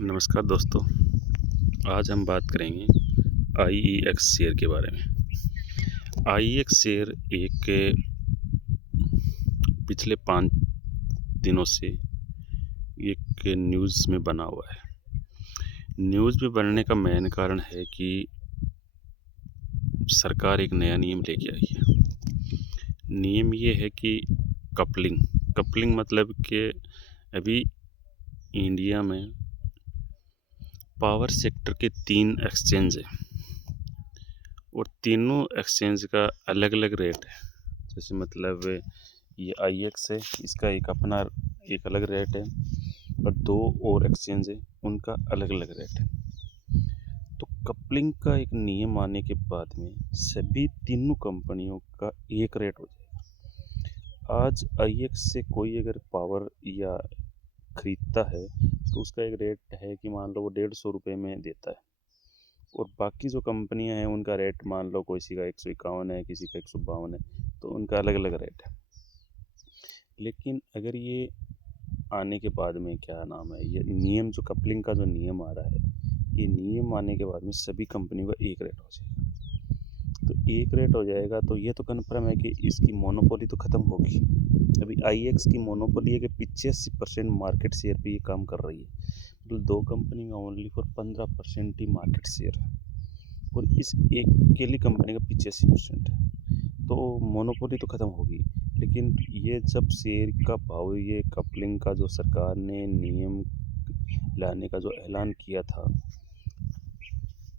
नमस्कार दोस्तों। आज हम बात करेंगे आईईएक्स शेयर के बारे में। आईईएक्स शेयर एक पिछले 5 दिनों से एक न्यूज़ में बना हुआ है। न्यूज़ में बनने का मेन कारण है कि सरकार एक नया नियम लेके आई है। नियम ये है कि कपलिंग मतलब कि अभी इंडिया में पावर सेक्टर के 3 एक्सचेंज हैं और तीनों एक्सचेंज का अलग अलग रेट है। जैसे मतलब ये आईएक्स है, इसका एक अलग रेट है और 2 और एक्सचेंज है, उनका अलग अलग रेट है। तो कपलिंग का एक नियम आने के बाद में सभी तीनों कंपनियों का एक रेट हो जाएगा। आज आईएक्स से कोई अगर पावर या खरीदता है तो उसका एक रेट है कि मान लो वो 150 रुपये में देता है और बाकी जो कंपनियां हैं उनका रेट मान लो किसी का 151 है, किसी का 152 है, तो उनका अलग अलग रेट है। लेकिन अगर ये आने के बाद में क्या नाम है, ये नियम जो कपलिंग का जो नियम आ रहा है, ये नियम आने के बाद में सभी कंपनियों का एक रेट हो जाएगा। तो एक रेट हो जाएगा तो ये तो कन्फर्म है कि इसकी मोनोपोली तो ख़त्म होगी। अभी आईएक्स की मोनोपोली है कि 85% मार्केट शेयर पे ये काम कर रही है। मतलब 2 कंपनी का only for 15% he market share है और इस एक अकेली कंपनी का 85% है। तो मोनोपोली तो ख़त्म होगी। लेकिन ये जब शेयर का भाव, ये कपलिंग का जो सरकार ने नियम लाने का जो ऐलान किया था,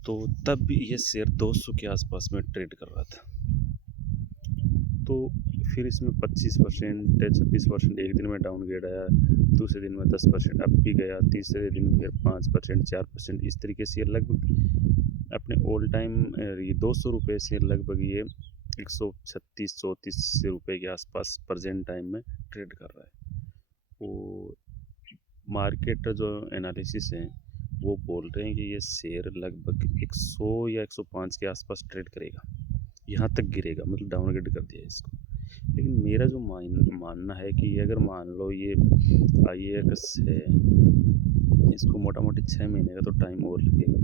तो तब भी ये शेयर 200 के आसपास में ट्रेड कर रहा था। तो फिर इसमें 25% 26% एक दिन में डाउनग्रेड आया, दूसरे दिन में 10% अप भी गया, तीसरे दिन फिर 5% 4%, इस तरीके से ये लगभग अपने ऑल टाइम ये 200 रुपये से लगभग ये 136-34 रुपये के आसपास प्रेजेंट टाइम में ट्रेड कर रहा है। और मार्केट जो एनालिसिस है वो बोल रहे हैं कि ये शेयर लगभग 100 या 105 के आसपास ट्रेड करेगा, यहाँ तक गिरेगा, मतलब डाउनग्रेड कर दिया इसको। लेकिन मेरा जो मानना है कि अगर मान लो ये आईएएक्स है, इसको मोटा मोटी 6 महीने का तो टाइम और लगेगा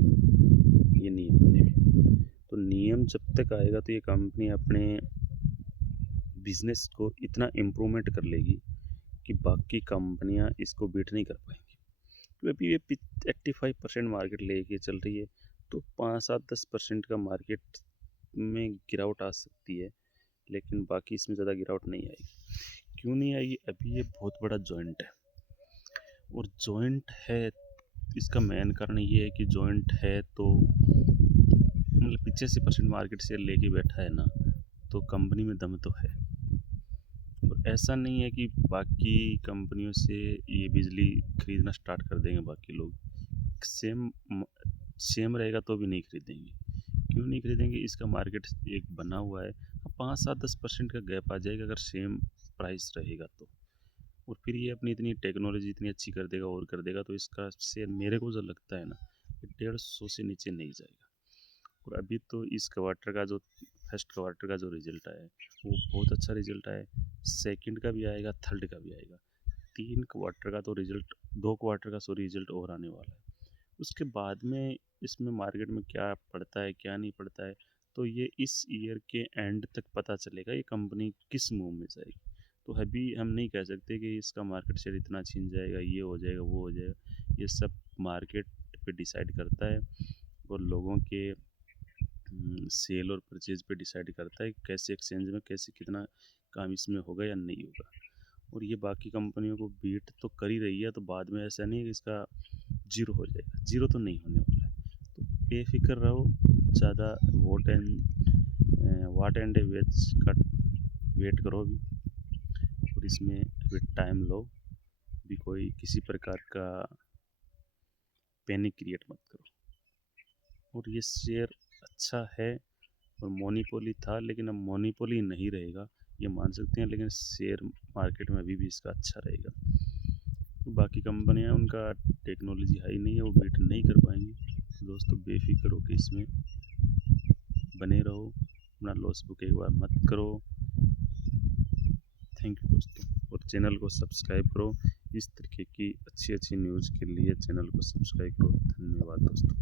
ये नियम आने में। तो नियम जब तक आएगा तो ये कंपनी अपने बिजनेस को इतना इम्प्रूवमेंट कर लेगी कि बाकी कंपनियां इसको बीट नहीं कर पाएंगी। तो अभी ये 85% मार्केट लेके चल रही है, तो 5-7-10% का मार्केट में गिरावट आ सकती है, लेकिन बाकी इसमें ज़्यादा गिरावट नहीं आएगी। क्यों नहीं आएगी? अभी ये बहुत बड़ा जॉइंट है और जॉइंट है, इसका मेन कारण ये है कि जॉइंट है तो मतलब 85% मार्केट शेयर लेके बैठा है ना, तो कंपनी में दम तो है। और ऐसा नहीं है कि बाकी कंपनियों से ये बिजली खरीदना स्टार्ट कर देंगे बाकी लोग। सेम सेम रहेगा तो भी नहीं खरीदेंगे। क्यों नहीं खरीदेंगे? इसका मार्केट एक बना हुआ है। 5-7-10% का गैप आ जाएगा अगर सेम प्राइस रहेगा तो। और फिर ये अपनी इतनी टेक्नोलॉजी इतनी अच्छी कर देगा और कर देगा, तो इसका शेयर मेरे को जो लगता है ना, 150 से नीचे नहीं जाएगा। और अभी तो इस क्वार्टर का जो फर्स्ट क्वार्टर का जो रिजल्ट आया है वो बहुत अच्छा रिजल्ट आया है। सेकंड का भी आएगा, थर्ड का भी आएगा। 3 क्वार्टर का तो रिजल्ट, 2 क्वार्टर का सॉरी रिजल्ट और आने वाला है। उसके बाद में इसमें मार्केट में क्या पड़ता है क्या नहीं पड़ता है, तो ये इस ईयर के एंड तक पता चलेगा ये कंपनी किस मूव में जाएगी। तो अभी हम नहीं कह सकते कि इसका मार्केट शेयर इतना छीन जाएगा, ये हो जाएगा, वो हो जाएगा। ये सब मार्केट पे डिसाइड करता है और लोगों के सेल और परचेज पे डिसाइड करता है कैसे एक्सचेंज में कैसे कितना काम इसमें होगा या नहीं होगा। और ये बाकी कंपनियों को बीट तो कर ही रही है, तो बाद में ऐसा नहीं है कि इसका जीरो हो जाएगा। जीरो तो नहीं होने वाला है। तो बेफिक्र रहो, ज़्यादा वाट एंड वेट्स का वेट करो अभी, और इसमें अभी टाइम लो। भी कोई किसी प्रकार का पैनिक क्रिएट मत करो। और ये शेयर अच्छा है और मोनीपोली था, लेकिन अब मोनीपोली नहीं रहेगा, ये मान सकते हैं। लेकिन शेयर मार्केट में अभी भी इसका अच्छा रहेगा। तो बाकी कंपनियां, उनका टेक्नोलॉजी हाई नहीं है, वो बीट नहीं कर पाएंगी। तो दोस्तों बेफिक्र हो कि इसमें बने रहो, अपना लॉस बुक एक बार मत करो। थैंक यू दोस्तों, और चैनल को सब्सक्राइब करो। इस तरीके की अच्छी अच्छी न्यूज़ के लिए चैनल को सब्सक्राइब करो। धन्यवाद दोस्तों।